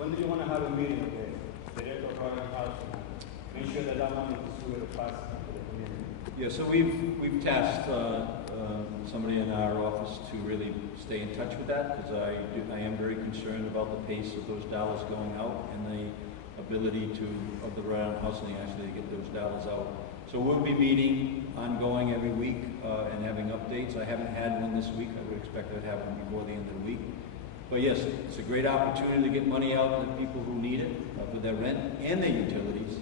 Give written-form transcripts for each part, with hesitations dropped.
When do you want to have a meeting, okay? Director of Royal House, make sure that that money is through the pass to the community. Yeah, so we've tasked somebody in our office to really stay in touch with that, because I am very concerned about the pace of those dollars going out and the ability of the Royal Housing actually to get those dollars out. So we'll be meeting ongoing every week and having updates. I haven't had one this week. I would expect I'd have one before the end of the week. But yes, it's a great opportunity to get money out to the people who need it for their rent and their utilities.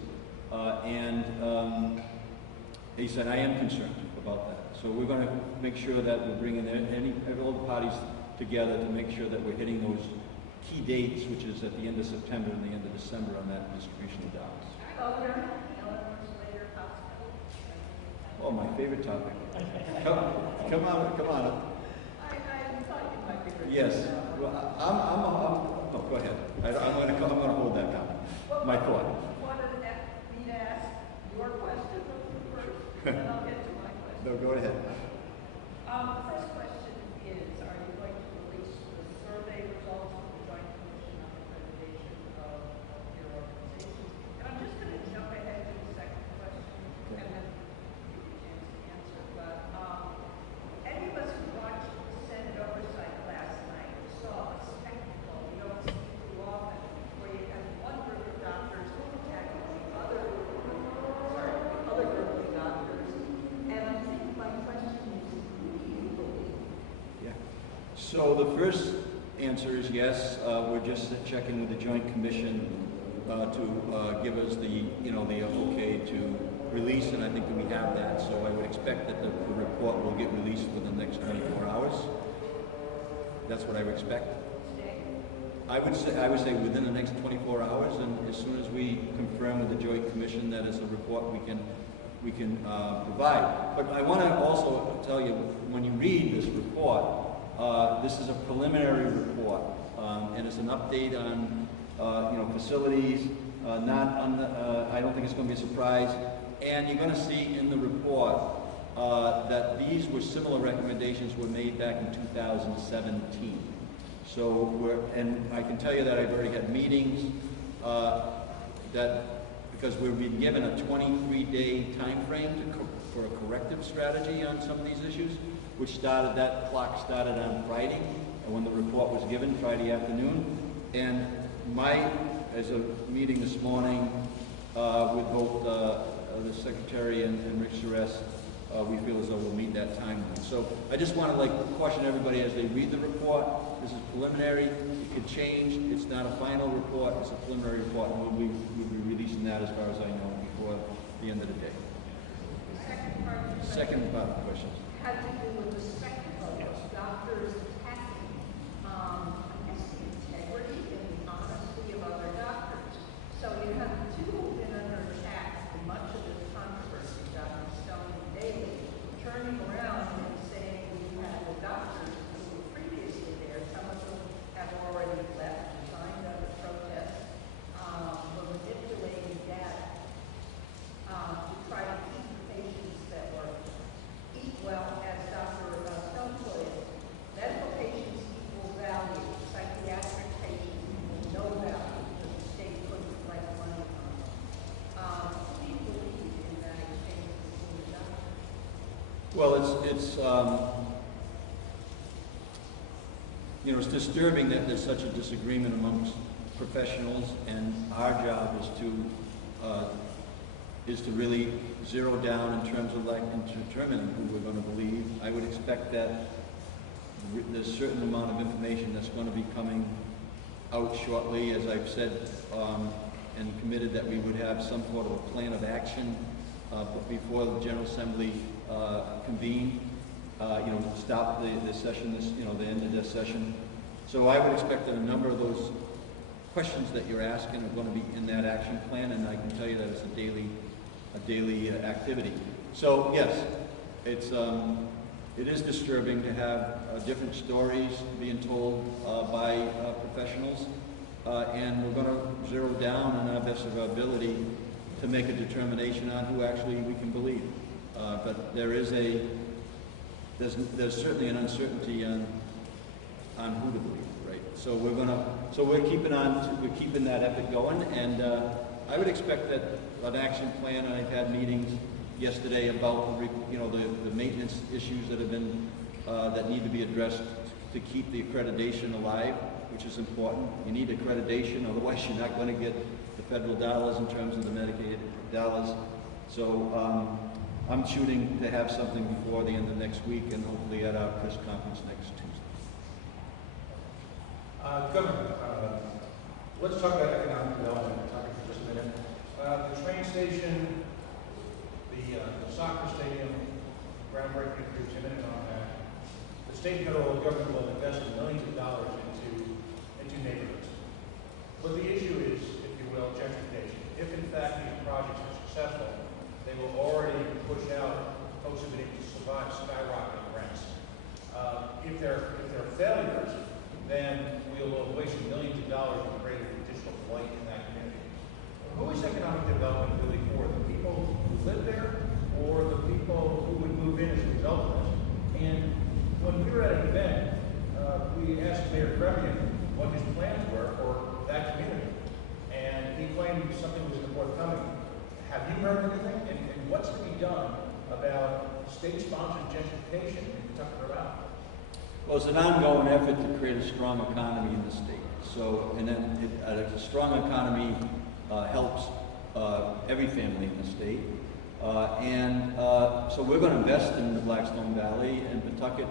He said, I am concerned about that. So we're going to make sure that we're bringing all the parties together to make sure that we're hitting those key dates, which is at the end of September and the end of December on that distribution of dollars. Oh, my favorite topic. Come on up. I thought you might be ready. Yes. Well, no, go ahead. I'm going to hold that down. My thought. Wanted me to ask your question first, and then I'll get to my question. No, go ahead. First question is, are you going to release the survey results of the Joint Commission on Accreditation of your organizations? And I'm just going to jump ahead to the second question, and then give you a chance to answer. But any of us who watched the Senate oversight last night saw a spectacle you don't see too often, where you have one group of doctors attacking the other group of doctors. And I think my question is, who do you believe? Yeah. So the first answer is yes. We're just checking with the Joint Commission to give us the okay to release, and I think that we have that. So I would expect that the report will get released within the next 24 hours. That's what I would expect. I would say within the next 24 hours, and as soon as we confirm with the Joint Commission that it's a report we can provide. But I want to also tell you, when you read this report, this is a preliminary report, and it's an update on facilities. I don't think it's going to be a surprise. And you're going to see in the report that these were similar recommendations were made back in 2017. So and I can tell you that I've already had meetings because we've been given a 23-day time frame for a corrective strategy on some of these issues, that clock started on Friday, and when the report was given Friday afternoon. And as a meeting this morning with both the Secretary and Rick Suarez, we feel as though we'll meet that timeline. So I just want to caution everybody as they read the report. This is preliminary. It could change. It's not a final report. It's a preliminary report, and we'll be releasing that, as far as I know, before the end of the day. Second part of the question had to do with the spectacle of doctors attacking, I guess, the integrity and the honesty of other doctors. So you have two who've been under attack for much of this controversy, Dr. Stone and Daly, turning around and saying we had the doctors who were previously there, some of whom have already left, signed up to protest, for manipulating data to try to keep the patients that were well, as Dr. Stone put it, medical patients equal value, psychiatric patients equal no value because the state couldn't collect money on them. Who do you believe in that exchange between the doctors? Well, it's disturbing that there's such a disagreement amongst professionals, and our job is to really zero down in terms of determining who we're going to believe. I would expect that there's a certain amount of information that's going to be coming out shortly, as I've said, and committed that we would have some sort of a plan of action before the General Assembly convened. Stop the session, the end of this session. So I would expect that a number of those questions that you're asking are going to be in that action plan, and I can tell you that it's a daily activity. So yes, it is disturbing to have different stories being told by professionals, and we're going to zero down on our best of our ability to make a determination on who actually we can believe. But there's certainly an uncertainty on who to believe. right? So we're keeping that effort going, and I would expect that an action plan, and I've had meetings yesterday about the maintenance issues that have been that need to be addressed to keep the accreditation alive, which is important. You need accreditation, otherwise you're not going to get the federal dollars in terms of the Medicaid dollars. So I'm shooting to have something before the end of next week, and hopefully at our press conference next Tuesday. Governor, let's talk about economic development for just a minute. The train station, the soccer stadium, groundbreaking is imminent on that. The state and federal government will invest millions of dollars into neighborhoods. But the issue is, if you will, gentrification. If in fact these projects are successful, they will already push out folks who have been able to survive skyrocketing rents. If they're failures, then we'll have wasted millions of dollars to create additional blight in that community. Who is economic development really for? The people who live there, or the people who would move in as a result of this? And when we were at an event, we asked Mayor Kremian what his plans were for that community. And he claimed something was forthcoming. Have you heard anything? And what's to be done about state-sponsored gentrification in Kentucky and Rhode Island? Well, it's an ongoing effort to create a strong economy in the state. So, and then a strong economy helps every family in the state. So we're going to invest in the Blackstone Valley, and Pawtucket,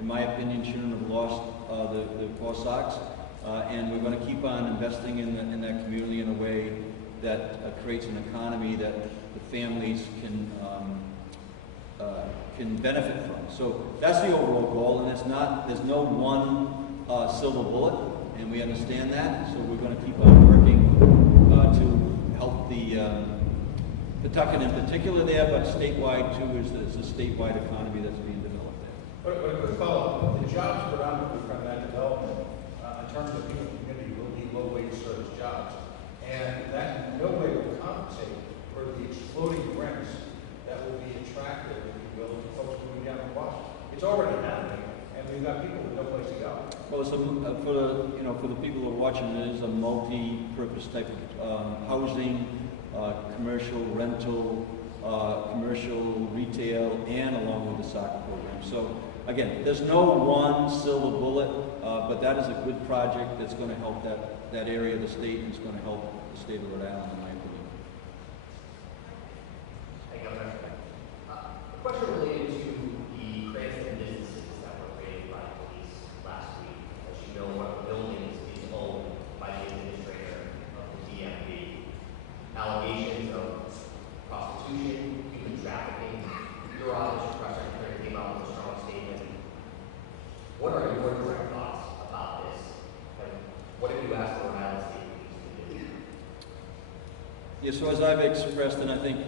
in my opinion, shouldn't have lost the Poor Sox. And we're going to keep on investing in that community in a way that creates an economy that the families can benefit from. So that's the overall goal, and there's no one silver bullet, and we understand that. So we're going to keep on working to help the Pawtucket in particular there, but statewide too. Is a statewide economy that's being developed there. But a quick follow-up. The jobs predominantly from that development, in terms of people in the community, will be low-wage service jobs. And that in no way will compensate for the exploding rents that will be attractive, if you will, to folks moving down the Washington. It's already happening, and we've got people with no place to go. Well, it's for the people who are watching, it is a multi-purpose type of housing, commercial rental, commercial retail, and along with the soccer program. So again, there's no one silver bullet, but that is a good project that's going to help that area of the state, and it's going to help the state of Rhode Island, in my opinion. Hey, Governor. A question related to the Cranston businesses that were raided by police last week. As you know, one of the buildings is owned by the administrator of the DMV. Allegations of prostitution, human trafficking. Your office, Press Secretary, came out with a strong statement. What are your direct thoughts about this? And what have you asked the Rhode Island State Police to do? Yeah, so as I've expressed, and I think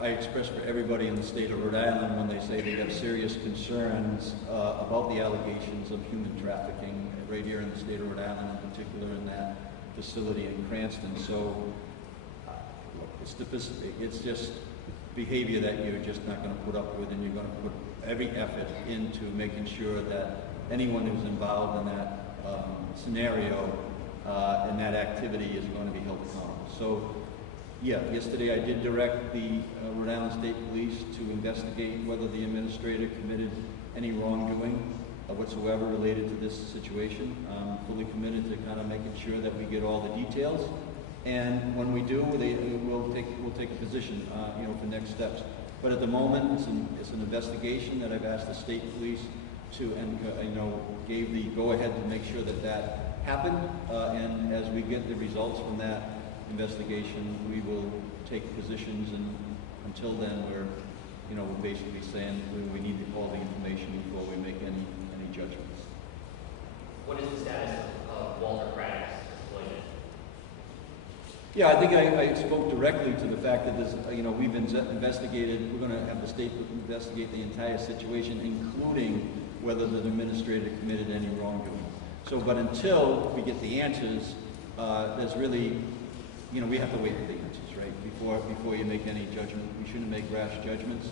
I express for everybody in the state of Rhode Island when they say they have serious concerns about the allegations of human trafficking right here in the state of Rhode Island, in particular in that facility in Cranston. So it's just behavior that you're just not going to put up with, and you're going to put every effort into making sure that anyone who's involved in that scenario and that activity is going to be held accountable. So yeah, yesterday I did direct the Rhode Island State Police to investigate whether the administrator committed any wrongdoing whatsoever related to this situation. I'm fully committed to kind of making sure that we get all the details. And when we do, we'll take a position, for next steps. But at the moment, it's an investigation that I've asked the state police to, and gave the go-ahead to make sure that happened. And as we get the results from that investigation, we will take positions. And until then, we're basically saying we need all the information before we make any judgments. What is the status of Walter Raddock's employment? Yeah, I think I spoke directly to the fact that this, we've investigated, we're going to have the state investigate the entire situation, including whether the administrator committed any wrongdoing. So, but until we get the answers, there's really, we have to wait for the answers, right? Before you make any judgment. You shouldn't make rash judgments.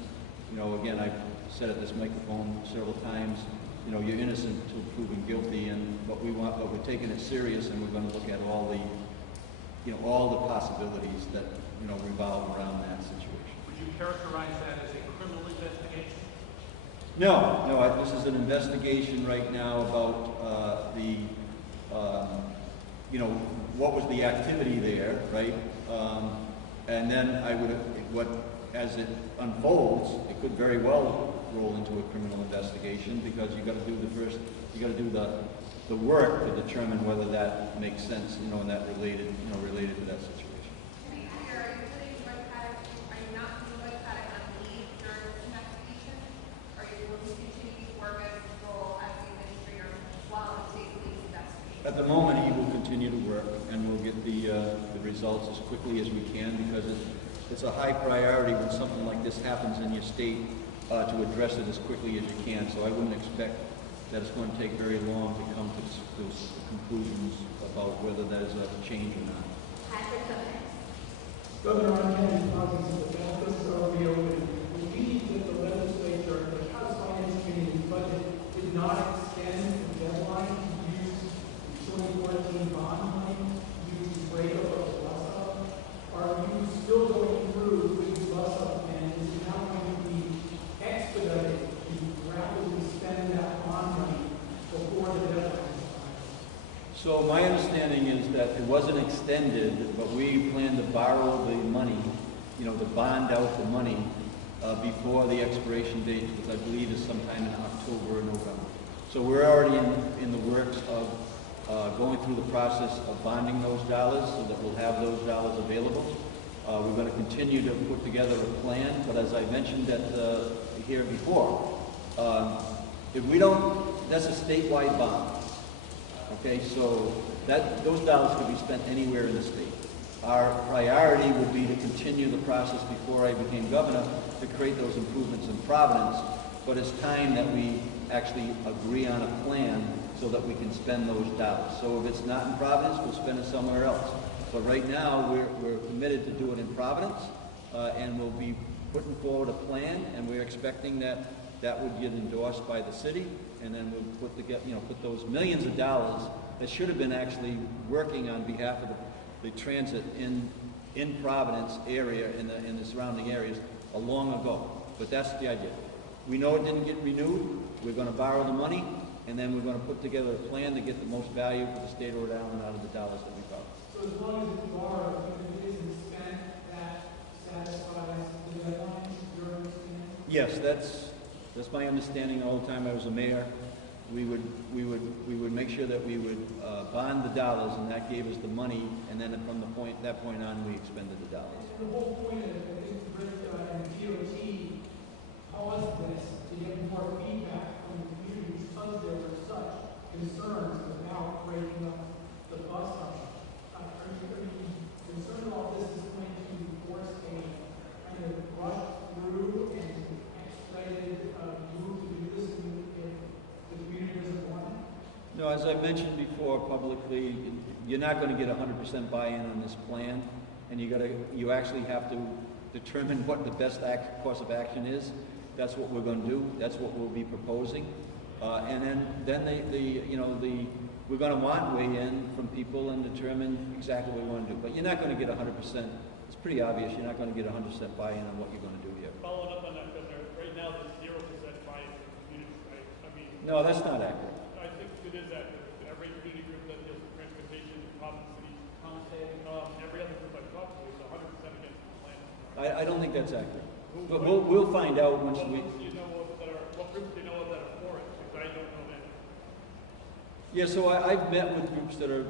Again, I've said at this microphone several times, you know, you're innocent until proven guilty, but we're taking it serious, and we're going to look at all the, you know, all the possibilities that, you know, revolve around that situation. Would you characterize that as a criminal investigation? No, this is an investigation right now about you know, what was the activity there, right? And then as it unfolds, it could very well roll into a criminal investigation, because you got to do the work to determine whether that makes sense, you know, and that related to that situation. At the moment, he will continue to work, and we'll get the results as quickly as we can, because it's a high priority when something like this happens in your state to address it as quickly as you can. So I wouldn't expect that it's going to take very long to come to those conclusions about whether there's a change or not. Governor, I'm Kenny Cousins of the office of reopening. We believe that the legislature, the House Finance Committee's budget did not extend the deadline to use 2014 bond money to use rate of bus up. Are you still going through with the bus up, and is it now going to be expedited to rapidly spend that bond money before the deadline? So my understanding is that it wasn't extended, but we plan to borrow the money, you know, to bond out the money before the expiration date, which I believe is sometime in October or November. So we're already in the works of going through the process of bonding those dollars so that we'll have those dollars available. We're going to continue to put together a plan, but as I mentioned here before, if we don't, that's a statewide bond. Okay, so those dollars could be spent anywhere in the state. Our priority would be to continue the process before I became governor to create those improvements in Providence, but it's time that we actually agree on a plan so that we can spend those dollars. So if it's not in Providence, we'll spend it somewhere else. But right now, we're committed to do it in Providence, and we'll be putting forward a plan, and we're expecting that would get endorsed by the city, and then we'll put those millions of dollars that should have been actually working on behalf of the transit in Providence area, in the surrounding areas, a long ago. But that's the idea. We know it didn't get renewed. We're going to borrow the money, and then we're going to put together a plan to get the most value for the state of Rhode Island out of the dollars that we borrow. So as long as it's borrowed, if it isn't spent, that satisfies the deadline, your understanding? Yes, that's my understanding. All the time I was a mayor, we would make sure that we would bond the dollars, and that gave us the money, and then from that point on, we expended the dollars. The whole point of it, I think Rick and DOT caused this to get more feedback from the community because there were such concerns about breaking up the bus stop. Are you concerned about this is going to force a kind of rush through and expedited move to do this if the community doesn't want it? No, as I mentioned before publicly, you're not going to get 100% buy-in on this plan, and you actually have to determine what the best course of action is. That's what we're going to do. That's what we'll be proposing, and then we're going to want weigh-in from people and determine exactly what we want to do. But you're not going to get 100%. It's pretty obvious you're not going to get 100% buy-in on what you're going to do here. Following up on that, Governor, right now there's 0% buy-in from the community, right? I mean, No, that's not accurate. I think it is accurate. Every community group that deals with transportation, Providence City Council, every other group I've talked to is 100% against the plan. I don't think that's accurate. But we'll find out once we. What groups do you know of that are for it? Because I don't know that. Yeah, so I've met with groups that are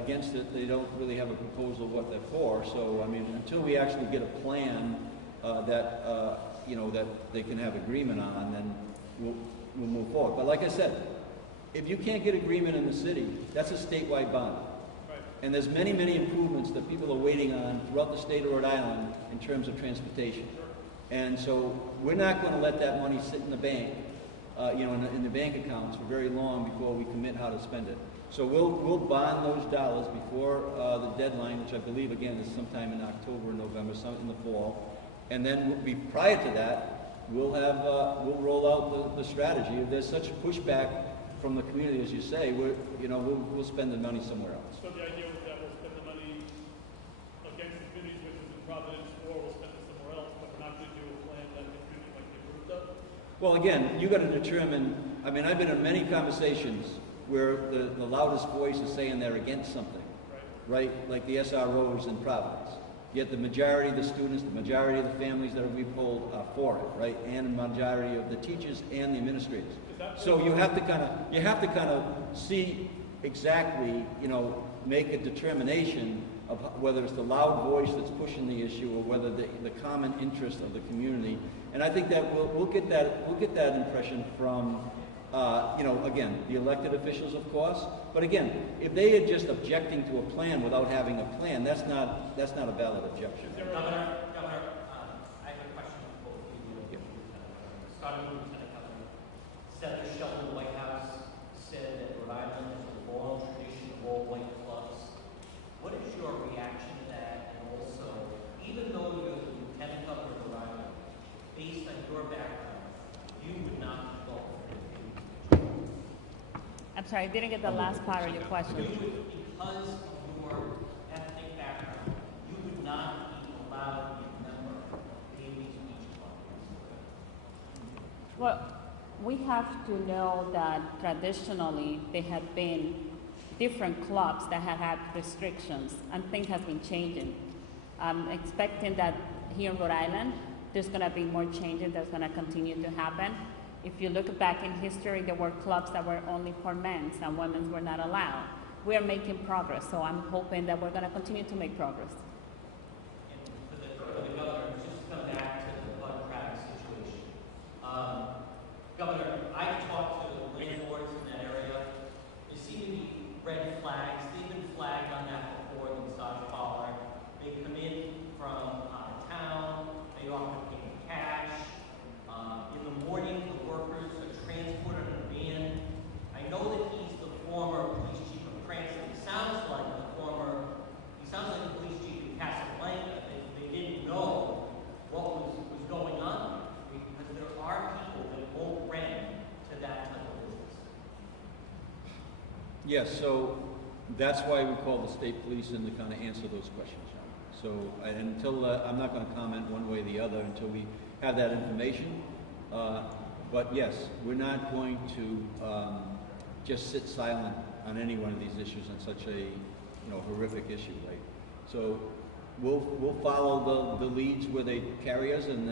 against it. They don't really have a proposal of what they're for. So I mean, until we actually get a plan that they can have agreement on, then we'll move forward. But like I said, if you can't get agreement in the city, that's a statewide bond. Right. And there's many, many improvements that people are waiting on throughout the state of Rhode Island in terms of transportation. Sure. And so we're not going to let that money sit in the bank, in the bank accounts for very long before we commit how to spend it. So we'll bond those dollars before the deadline, which I believe again is sometime in October or November, some in the fall. And then prior to that, we'll roll out the strategy. If there's such pushback from the community, as you say, we'll spend the money somewhere else. So the idea was that we'll spend the money against the communities, which is in Providence, or we'll spend it somewhere else, but we're not going to do a plan that the community might be approved of? Well, again, you got to determine, I mean, I've been in many conversations where the loudest voice is saying they're against something, right? Like the SROs in Providence. Yet the majority of the students, the majority of the families that we've polled are for it, right? And the majority of the teachers and the administrators. So you have to kind of see exactly, make a determination of whether it's the loud voice that's pushing the issue or whether the common interest of the community. And I think that we'll get that impression from, again, the elected officials, of course. But again, if they are just objecting to a plan without having a plan, that's not a valid objection. Governor, I have a question for both of you. Starting with Lieutenant Governor. Senator Shelton, the White House, said that Rhode Island has a long tradition of all-white clubs. What is your reaction to that? And also, even though you're the Lieutenant Governor of Rhode Island, based on your background, you would not vote for it. I'm sorry, I didn't get the last part of your question. You would, because of your ethnic background, you would not be allowed to be a member of the Bailey's Beach Club. Well, we have to know that traditionally there have been different clubs that have had restrictions, and things have been changing. I'm expecting that here in Rhode Island, there's going to be more changes that's going to continue to happen. If you look back in history, there were clubs that were only for men and women were not allowed. We are making progress, so I'm hoping that we're going to continue to make progress. And for the governor, just to come back to the Walter Raddock situation. Governor, I've talked to the landlords in that area. There seem to be red flags. They've been flagged on that before, the massage parlor. They come in from out of town. They often pay cash. In the morning, the workers are transported in a van. I know that he's the former police chief of Cranston. He sounds like the police chief in Casablanca. They didn't know what was going on because there are people that won't rent to that type of business. Yes, so that's why we call the state police in to kind of answer those questions. So until I'm not going to comment one way or the other until we have that information. But yes, we're not going to just sit silent on any one of these issues on such a horrific issue, right? So we'll follow the leads where they carry us, and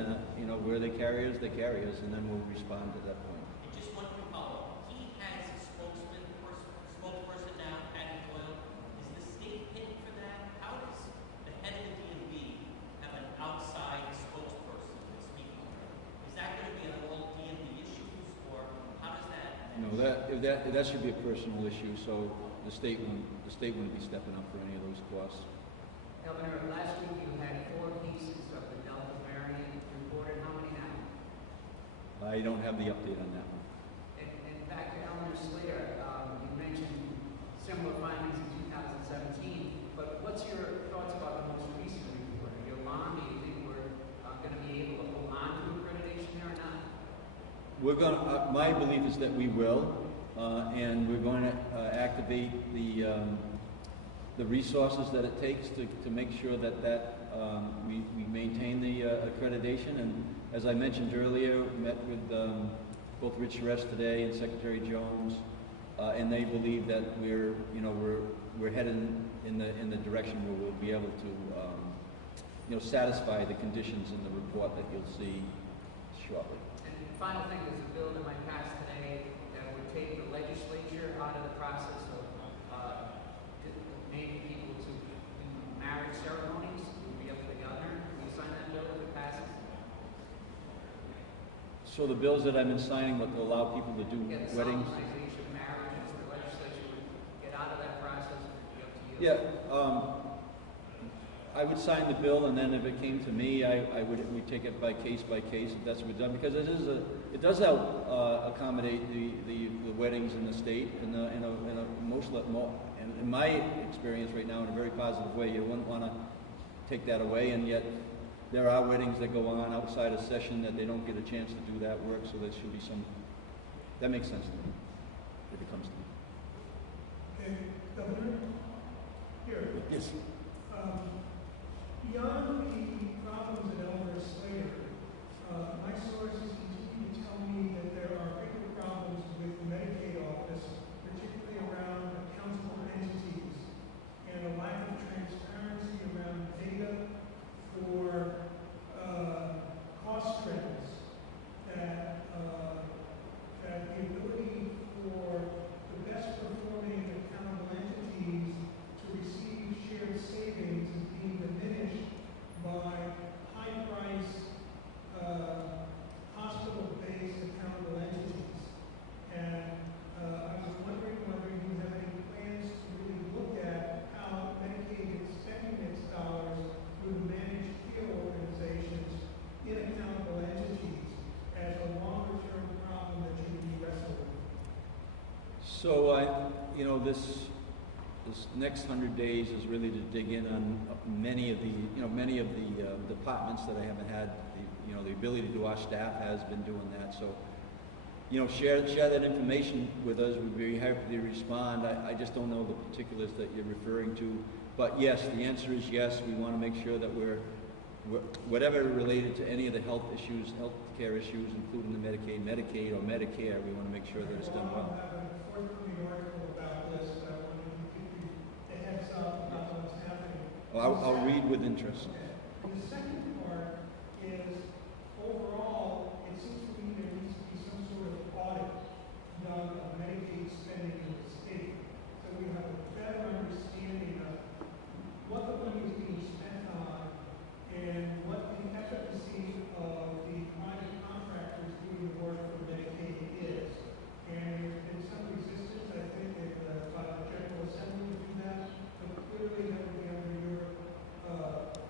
where they carry us, and then we'll respond to that point. And just one quick follow-up. He has a spokesperson now, Patty Doyle. Is the state paying for that? How does the head of the DMV have an outside spokesperson that's speaking for him? Is that going to be on all DMV issues, or how does that? No, that should be a personal issue. So the state wouldn't be stepping up for any of those costs. Governor, last week you had 4 cases of the Delta variant reported. How many now? I don't have the update on that one. And back to Eleanor Slater, you mentioned similar findings in 2017, but what's your thoughts about the most recent report? Are you alarmed? Do you think we're going to be able to hold on to accreditation there or not? We're going. My belief is that we will, and we're going to activate the resources that it takes to make sure that we maintain the accreditation. And as I mentioned earlier, met with both Rich Rest today and Secretary Jones, and they believe that we're headed in the direction where we'll be able to satisfy the conditions in the report that you'll see shortly. And final thing, there's a bill that might pass today that would take the legislature out of the process of naming people to do marriage ceremonies. It would be up to the governor. Will you sign that bill if it passes? So the bills that I've been signing would allow people to do weddings. Solemnization of marriages, the legislature would get out of that process. It would be up to you. Yeah, I would sign the bill, and then if it came to me, we'd take it by case if that's what we've done, because it does help accommodate the weddings in the state in my experience right now in a very positive way. You wouldn't want to take that away, and yet there are weddings that go on outside of session that they don't get a chance to do that work, so there should be some, that makes sense to me, if it comes to me. Okay, Governor? Here. Yes. Beyond the problems at Elmer Slater, my sources continue to tell me that there are bigger problems with the Medicaid office, particularly around accountable entities and a lack of transparency around data for cost trends. That the ability for the best performing accountable entities to receive shared savings is being diminished by high-price hospital-based accountable entities. And I was wondering whether you have any plans to really look at how Medicaid is spending its dollars through managed care organizations in accountable entities as a longer-term problem that should be wrestled with. So this next 100 days is really to dig in on many of the departments that I haven't had the ability to do. Our staff has been doing that. So, share that information with us. We'd be happy to respond. I just don't know the particulars that you're referring to. But yes, the answer is yes. We want to make sure that we're whatever related to any of the health care issues, including the Medicaid, or Medicare, we want to make sure that it's done well. I have a forthcoming article about this, but I wanted to give you a heads up about what's happening. Well, I'll read with interest. Okay. The second part is, overall, it seems to me there needs to be some sort of audit done of Medicaid spending in the state, so we have a better understanding of what the money is being spent on and what the efficacy of the private contractors doing the work for Medicaid is. And there's been some resistance, I think, by the General Assembly to do that, but clearly that would be under your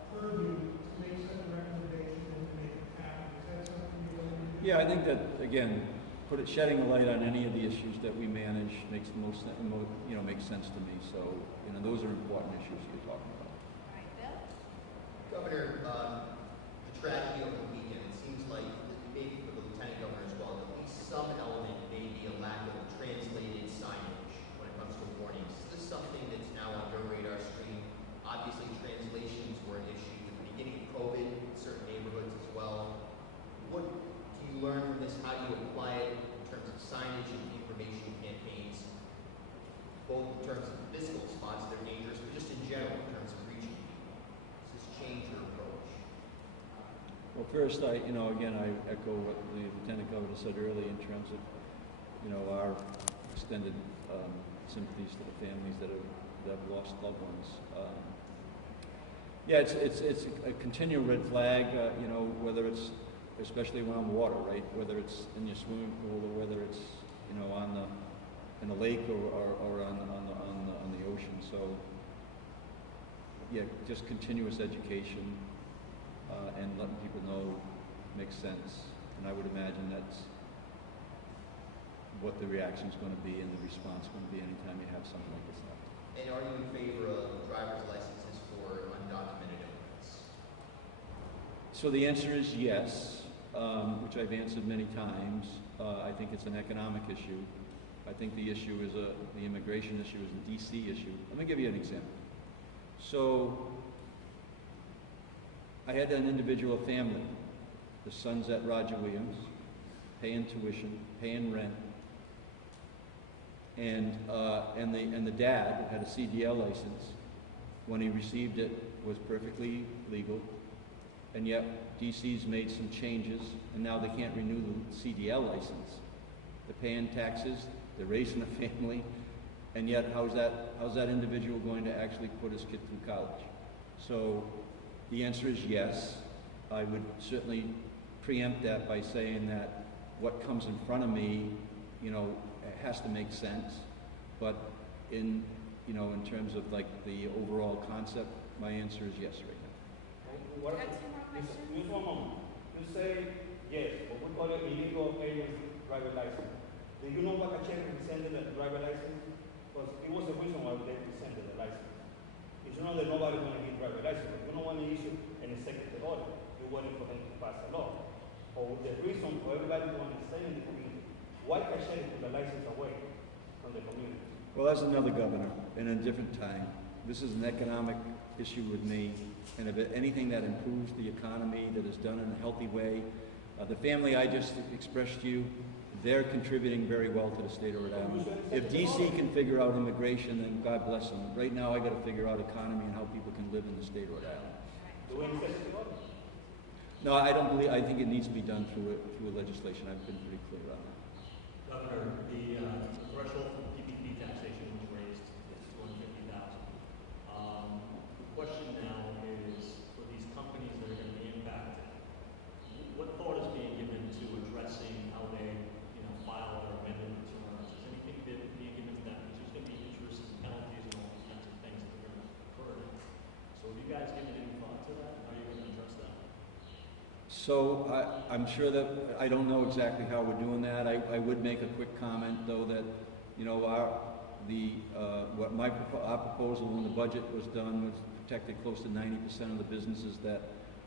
purview to make such a recommendation and to make it happen. Is that something you're willing to do? Yeah, I think that, again, shedding a light on any of the issues that we manage makes the most, makes sense to me. So, those are important issues to be talking about. All right, Bill? Governor, the tragedy over the weekend, it seems like, maybe for the Lieutenant Governor as well, at least some element may be a lack of translated signage when it comes to warnings. Is this something that's now on your radar screen? Obviously, translations were an issue at the beginning of COVID in certain neighborhoods as well. What do you learn from this? How do you apply it in terms of signage and information campaigns, both in terms of physical spots that are dangerous, but just in general in terms of reaching people? Does this change your approach? Well, first, I echo what the Lieutenant Governor said earlier in terms of, our extended sympathies to the families that have lost loved ones. It's a continual red flag, whether it's, especially around water, right? Whether it's in your swimming pool or whether it's, in a lake or on the ocean. So, just continuous education and letting people know makes sense. And I would imagine that's what the reaction is going to be and the response going to be anytime you have something like this happen. And are you in favor of driver's licenses for undocumented immigrants? So the answer is yes, which I've answered many times. I think it's an economic issue. I think the issue is the immigration issue is a DC issue. Let me give you an example. So I had an individual family. The son's at Roger Williams, paying tuition, paying rent, and the dad had a CDL license. When he received it, was perfectly legal, and yet DC's made some changes, and now they can't renew the CDL license. They're paying taxes, they're raising a family, and yet how's that individual going to actually put his kid through college? So the answer is yes. I would certainly preempt that by saying that what comes in front of me, it has to make sense. But in terms of like the overall concept, my answer is yes right now. What, That's one question. just one moment. You say yes, but we call it illegal alien driver license. Do you know what Cachete rescinded the driver license? Because it was the reason why they rescinded the license. It's not that nobody's going to get driver license, but you don't want to issue an executive order. You Well, that's another governor in a different time. This is an economic issue with me, and if anything that improves the economy, that is done in a healthy way, the family I just expressed to you, they're contributing very well to the state of Rhode Island. If DC can figure out immigration, then God bless them. Right now, I got to figure out economy and how people can live in the state of Rhode Island. The way you said it was. No, I don't believe. I think it needs to be done through legislation. I've been pretty clear on that. Governor, the threshold for PPP taxation was raised to $250,000. The question now is, for these companies that are going to be impacted, what thought is being given to addressing how they, file their amended returns? Is anything being given to them? Because there's going to be interest and penalties and all these kinds of things that are going to occur now. So have you guys given any thought to that? How are you going to address that? So I'm sure that I don't know exactly how we're doing that. I would make a quick comment though that our proposal when the budget was done was protected close to 90% of the businesses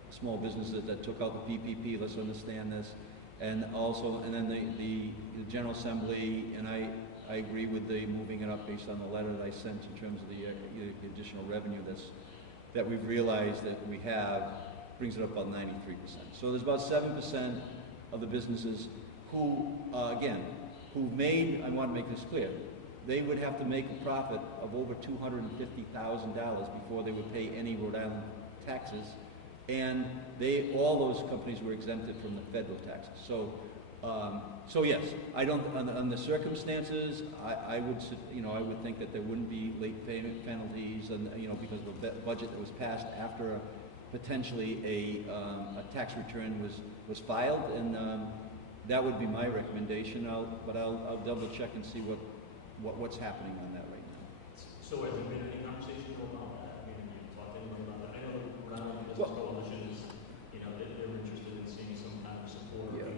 small businesses that took out the PPP. Let's understand this, and then the General Assembly, and I agree with the moving it up based on the letter that I sent in terms of the additional revenue that we've realized that we have. Brings it up about 93%. So there's about 7% of the businesses who, who've made, I want to make this clear, they would have to make a profit of over $250,000 before they would pay any Rhode Island taxes, and all those companies were exempted from the federal taxes. So yes, I don't, on the circumstances, I would think that there wouldn't be late payment penalties, and because of the budget that was passed after potentially a tax return was filed, and that would be my recommendation. But I'll double check and see what's happening on that right now. So has there been any conversation about that? I mean, have you talked to anyone about that? I know the Rhode Island Business Coalition is, they're interested in seeing some kind of support. Yeah.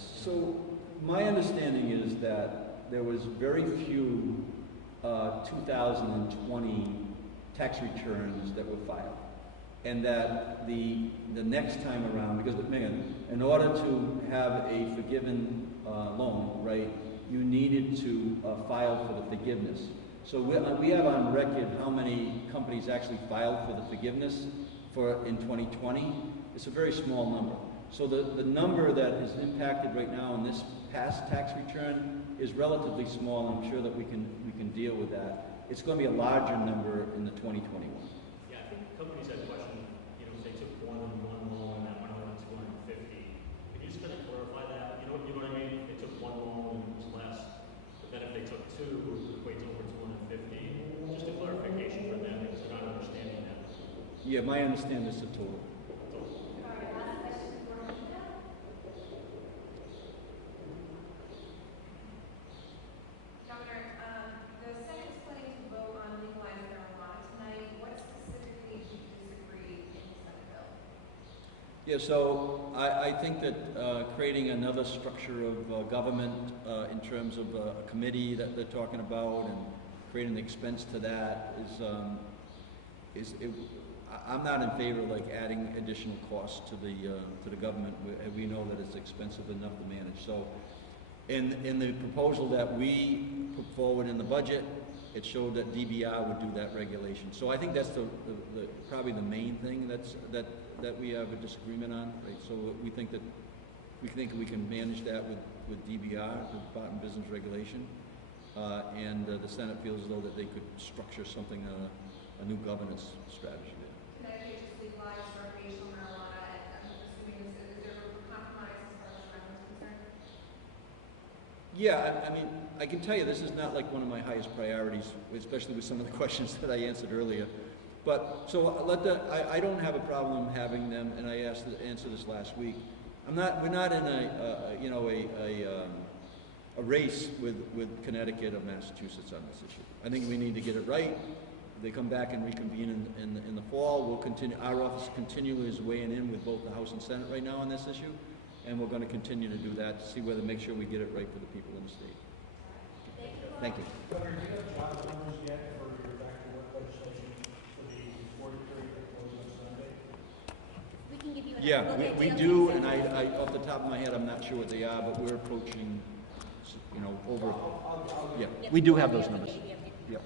So my understanding is that there was very few 2020 tax returns that were filed. And that the next time around, because in order to have a forgiven loan, right, you needed to file for the forgiveness. So we have on record how many companies actually filed for the forgiveness in 2020. It's a very small number. So the number that is impacted right now in this past tax return is relatively small. I'm sure that we can deal with that. It's going to be a larger number in the 2021. Yeah, I think companies had questioned, if they took more than one loan and that went over to 250. Can you just kind of clarify that? You know what I mean? If they took one loan and it was less, but then if they took two, it would equate to over 250. Just a clarification for them because they're not understanding that. Yeah, my understanding is the total. Yeah, so I think that creating another structure of government in terms of a committee that they're talking about and creating the expense to that I'm not in favor of adding additional costs to the government. We know that it's expensive enough to manage. So in the proposal that we put forward in the budget, it showed that DBR would do that regulation. So I think that's probably the main thing that we have a disagreement on, right? So we think we can manage that with DBR, the Department of Business Regulation, and the Senate feels as though that they could structure something, a new governance strategy there. Connecticut just legalized recreational marijuana, and I'm assuming is there a compromise as far as marijuana is concerned? Yeah, I mean, I can tell you this is not like one of my highest priorities, especially with some of the questions that I answered earlier. But so I don't have a problem having them, and I asked to answer this last week. We're not in a race with Connecticut or Massachusetts on this issue. I think we need to get it right. They come back and reconvene in the fall. We'll continue. Our office continually is weighing in with both the House and Senate right now on this issue, and we're going to continue to do that to see whether make sure we get it right for the people in the state. Thank you. Governor, do you have job numbers yet for your back to work legislation for the 40 period that closes on Sunday? We can give you an Yeah, we do, and I off the top of my head, I'm not sure what they are, but we're approaching, over. Yeah, we do have those numbers. Yep.